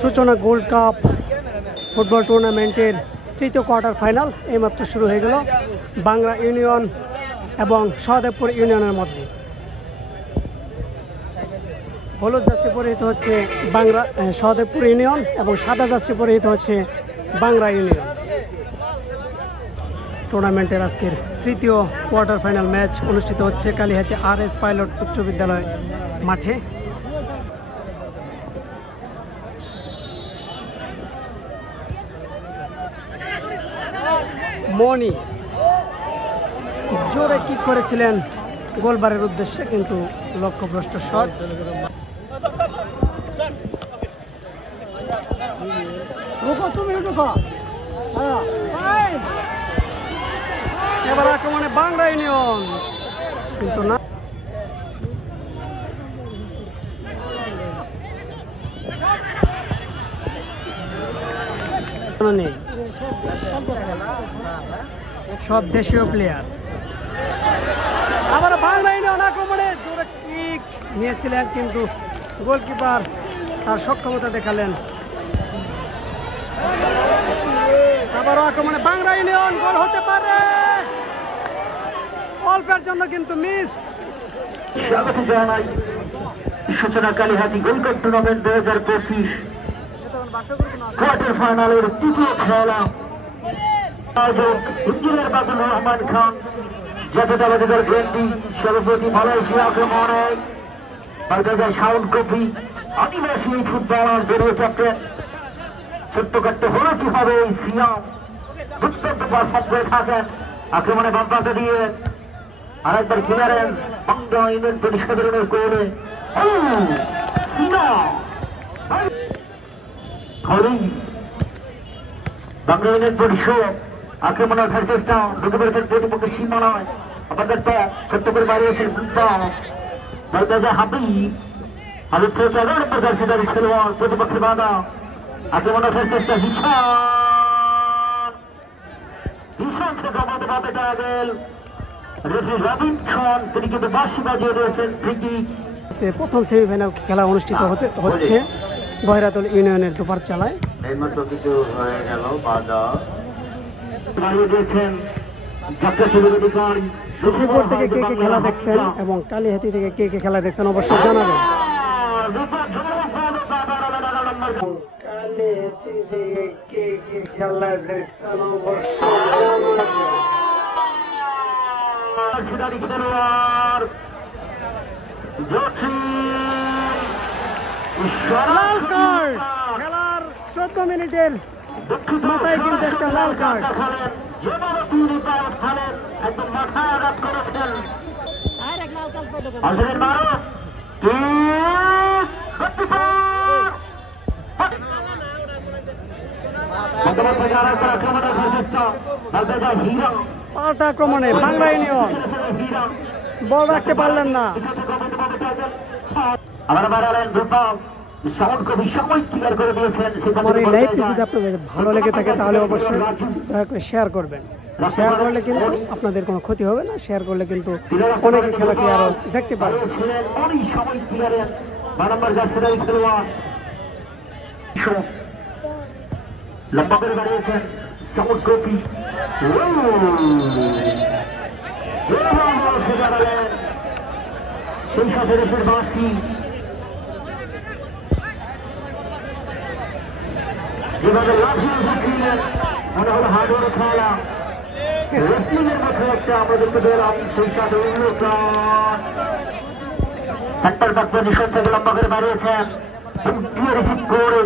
সূচনা gold cup football টুর্নামেন্টের তৃতীয় কোয়ার্টার ফাইনাল এইমাত্র শুরু হয়ে গেল বাংলা ইউনিয়ন এবং সহদেবপুর ইউনিয়নের মধ্যে। হলুদ জার্সি পরিহিত হচ্ছে বাংলা সহদেবপুর ইউনিয়ন এবং সাদা জার্সি পরিহিত হচ্ছে বাংলা ইউনিয়ন। টুর্নামেন্টের আজকের তৃতীয় কোয়ার্টার ফাইনাল ম্যাচ অনুষ্ঠিত হচ্ছে কালিহাতি RS পাইলট উচ্চ বিদ্যালয় মাঠে। মনি জোরে কিক করেছিলেন গোলবারের উদ্দেশ্যে, কিন্তু লক্ষ্যভ্রষ্ট শট। এবার আক্রমণে বাংলা ইউনিয়ন, কিন্তু না নেই, সব দেশীয় প্লেয়ার। আবার বাংলা ইউনিয়ন আক্রমণে জোরে কিক নিয়েছিলেন, কিন্তু গোলকিপার তার সক্ষমতা দেখালেন। আবারও আক্রমণে বাংলা ইউনিয়ন, গোল হতে পারে, অল্পের জন্য কিন্তু মিস। স্বাগত জানাই সূচনা Kalihati gold cup tournament 2025 quarter ফাইনালের তৃতীয় খেলা। আয়োজক ইঞ্জিনিয়ার বাদুল রহমান খান, জাতীয়তাবাদী দল গ্রেন্ডি, সভাপতি মালয়েশিয়া আক্রমণে বাংলাদেশ সাউন্ড কপি আদিবাসী ফুটবলার বেরোয় ক্যাপ্টেন ছোট্ট কাটতে হলেছি হবে এই সিয়াম দুর্দান্ত পারফর্ম করে থাকেন। আক্রমণে বাম্পাতে দিয়ে আরেকবার ক্লিয়ারেন্স বাংলা ইউনিয়ন পরিষদের গোলে বাংলা ইউনিয়ন পরিষদ আক্রমণে ওঠার চেষ্টা, ঢুকে পড়েছেন প্রতিপক্ষের সীমানায়। আমাদের তো ছোট্ট করে বাড়িয়েছেন হাবিব থেকে 11 নম্বর জার্সিধারী খেলোয়াড়, প্রতিপক্ষের বাধা। আক্রমণ ওঠার চেষ্টা ভীষণ থেকে আমাদের বাধা গেল রেফারি রবিনসন, তিনি কিন্তু বাঁশি বাজিয়ে দিয়েছেন। ঠিকই প্রথম সেমিফাইনাল খেলা অনুষ্ঠিত হচ্ছে বহেরাতল ইউনিয়নের দুপার চালায়। এইমাত্র কিছু হয়ে গেল, বাধা বাড়িয়ে দিয়েছেন অধিকারী। লক্ষ্মীপুর থেকে কে কে খেলা দেখছেন এবং কালিহাতি থেকে কে কে খেলা দেখছেন অবশ্যই জানাবেন। কালিহাতি থেকে কে কে খেলা দেখছেন অবশ্যই খেলোয়াড় লাল কার্ড, খেলার 14 মিনিটের মাথায় কিন্তু একটা লাল কার্ড। একদম মাথায় আঘাত করেছেন। পাল্টা আক্রমণে বাংলা ইউনিয়ন বল রাখতে পারলেন না। আমার এই লাইভটি যদি আপনাদের ভালো লেগে থাকে তাহলে অবশ্যই দয়া করে শেয়ার করবেন। শেয়ার করলে কিন্তু আপনাদের কোনো ক্ষতি হবে না, শেয়ার করলে কিন্তু অনেকে খেলাটি আরো দেখতে পারবে। লম্বা করে দাঁড়িয়েছেন সাউন্ড কপি, সেই সাথে রেফের বাঁশি। যেভাবে লাফিয়ে ঢুকিলেন মনে হলো হার্ডওয়ার খেলা, রেসলিং এর মধ্যে একটা আমরা দেখতে পেলাম। সেই সাথে সেন্টার ব্যাক পজিশন থেকে লম্বা করে বাড়িয়েছেন, রিসিভ করে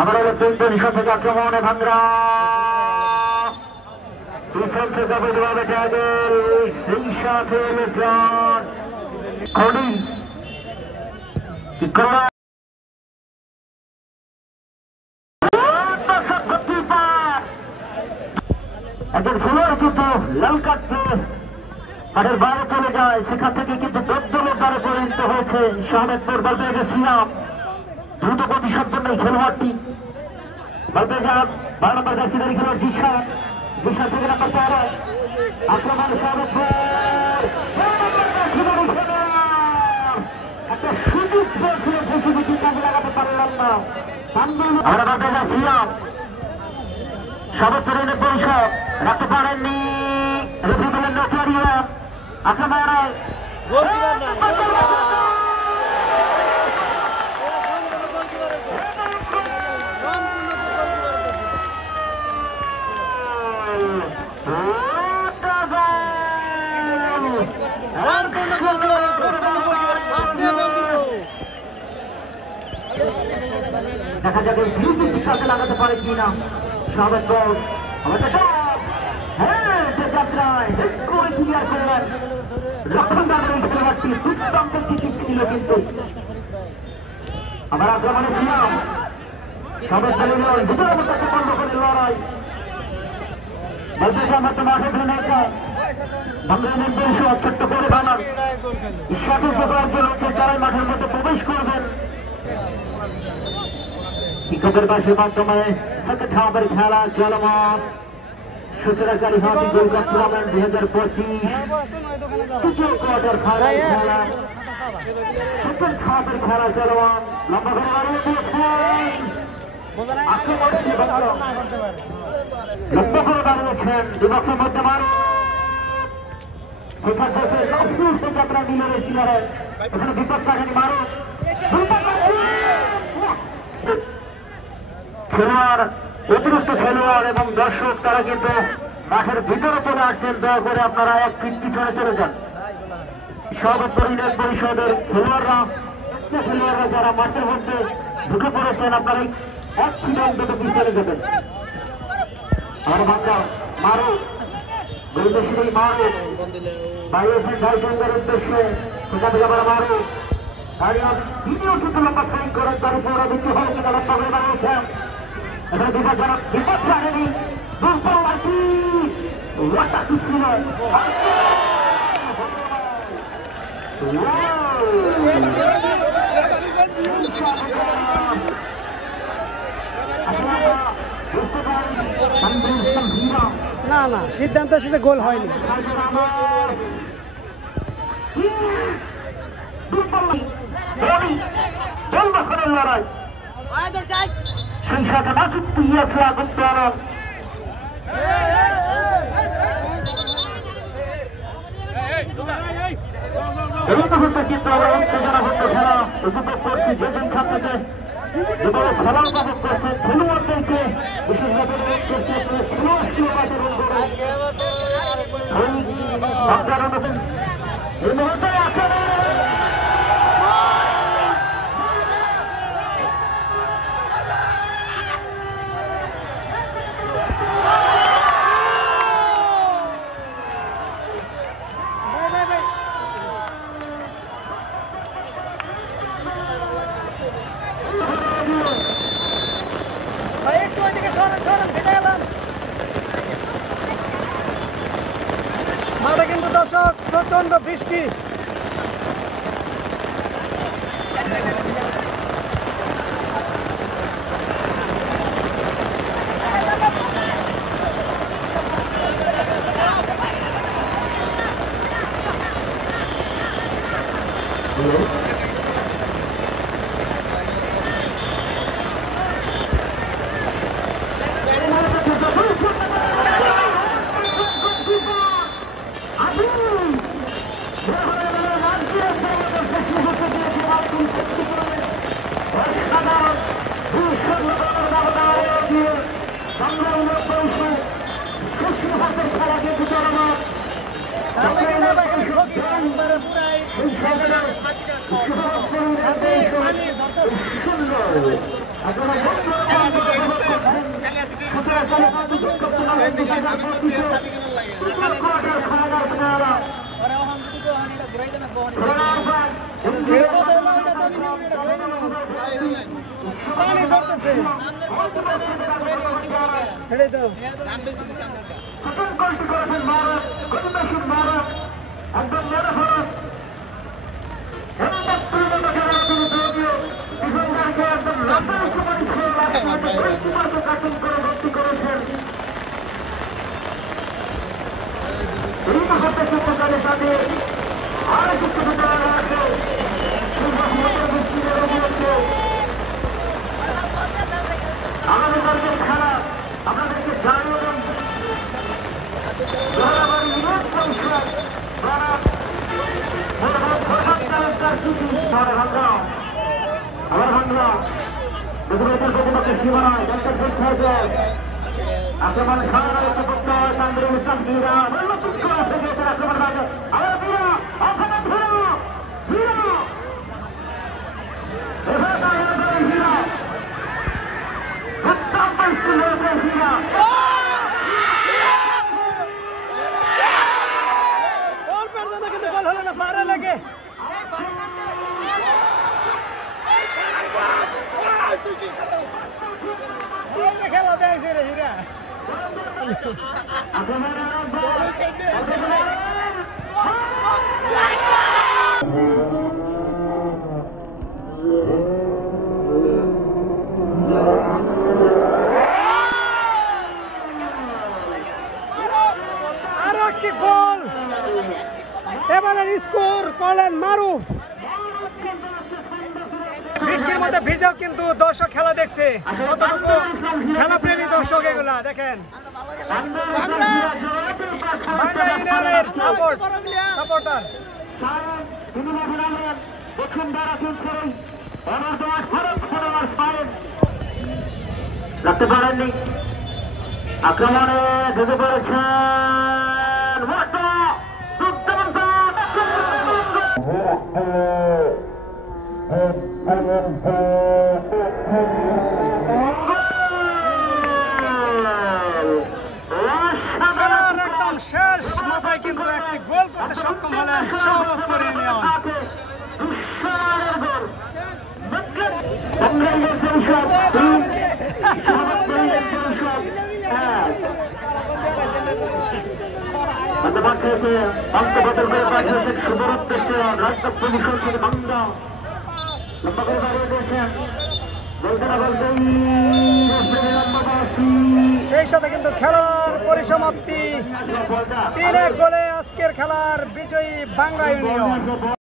আবার হলো পেইন্ট পজিশন থেকে আক্রমণে ভাঙ্গরা পিছন থেকে বৈধভাবে ট্যাগেল, সেই সাথে একজন খেলোয়াড় কিন্তু লাল কার্ড পেয়ে মাঠের বাইরে চলে যায়, সেখান থেকে কিন্তু দোদ্দলের দ্বারে পরিণত হয়েছে শাহমেদপুর বালবেজা সিয়াম। দ্রুত গতি সম্পন্ন এই খেলোয়াড়টি বালবেজা 12 নম্বর জার্সিধারী খেলোয়াড় জিশান থেকে নাম্বার 13 আক্রমণে শাহমেদপুর একটা সুযোগ পেয়েছিল, সেই সুযোগটি কাজে লাগাতে পারলাম না। না আমরা বলতে যাচ্ছিলাম সর্বতরণের পরিষদ রাখতে পারেননি রেফারির নকিয়ারিয়া আক্রমণে দেখা যাবে কাজে লাগাতে পারে কিনা সবের বল আমাদের যাত্রায় করে ক্লিয়ার করলেন রক্ষণদারের এই খেলোয়াড়টি দুর্দান্ত টিকিট ছিল কিন্তু আমার আক্রমণে ছিলাম সবের দলের ভিতরে মতো বন্ধ করে লড়াই বলতে চাই আমার তো মাঠে ভেঙে বাংলাদেশের পরিষদ ছোট্ট করে বানান সাথে যোগাযোগ রয়েছে তারাই মাঠের মধ্যে প্রবেশ করবেন শিক্ষকের পাশের মাধ্যমে সেকেন্ড হাফের খেলা চলমান সূচনাকারী হাতি গোল্ড কাপ টুর্নামেন্ট 2025 তৃতীয় কোয়ার্টার ফাইনাল খেলা সেকেন্ড হাফের খেলা চলমান লম্বা করে বাড়িয়ে দিয়েছেন লম্বা করে দাঁড়িয়েছেন দুবক্সের মধ্যে মারো সেখান থেকে যাত্রা নিলেন প্লেয়ারের এখানে বিপদ কাটানি মারো খেলোয়াড় অতিরিক্ত খেলোয়াড় এবং দর্শক তারা কিন্তু মাঠের ভিতরে চলে আসছেন দয়া করে আপনারা এক ফিট পিছনে চলে যান সর্বতরণের পরিষদের খেলোয়াড়রা যারা মাঠের মধ্যে ঢুকে পড়েছেন আপনারা এক ফিট অন্তত পিছনে যাবেন আর বাংলা মারো গোলদেশী মারো বাইরেছেন ভাইসঙ্গের উদ্দেশ্যে সেখান থেকে আবার মারো তিনিও কিন্তু লম্বা ফাইন করেন তার উপরে দিতে হয় কিনা লম্বা করে বানিয়েছেন এখানে বিপদ যারা বিপদ জানেনি দুর্বল লাঠি ওটা কি ছিল না না সিদ্ধান্তের সাথে গোল হয়নি লড়াই সেই সাথে নাচুক তুইয়াছে আগুন তোলার এই মুহূর্তে কিন্তু আমরা উত্তেজনাপূর্ণ খেলা উপভোগ করছি যে যেখান থেকে যেভাবে খেলা উপভোগ করছে খেলোয়াড়দেরকে বিশেষভাবে অনুরোধ করছে খেলোয়াড়কে আচরণ করে এই মুহূর্তে মাঠে কিন্তু দর্শক প্রচন্ড বৃষ্টি ঘরভাঙ্গা প্রতিবাদের প্রতিপক্ষের সীমানায় ডাক্তার পরীক্ষা আক্রমণ সাধারণত করতে হয় তান্দ্রিক চাষিরা আক্রমণ বাজে আবার বীরা ওখানে ধীরা ধীরা এবার হীরা হীরা খেলা দেখছে রে হীরা আরো একটি গোল এবারের স্কোর করলেন মারুফ। বৃষ্টির মধ্যে ভিজেও কিন্তু দর্শক খেলা দেখছে, কতটুকু খেলাপ্রেমী দর্শক এগুলা দেখেন। সাপোর্টার রাখতে পারেননি, আক্রমণে ঢুকে পড়েছেন একদম শেষ মাথায় কিন্তু একটি গোল করতে সক্ষম হলেন সহবত ইউনিয়ন। সেই সাথে কিন্তু খেলার পরিসমাপ্তি 3-1 গোলে আজকের খেলার বিজয়ী বাংলা ইউনিয়ন।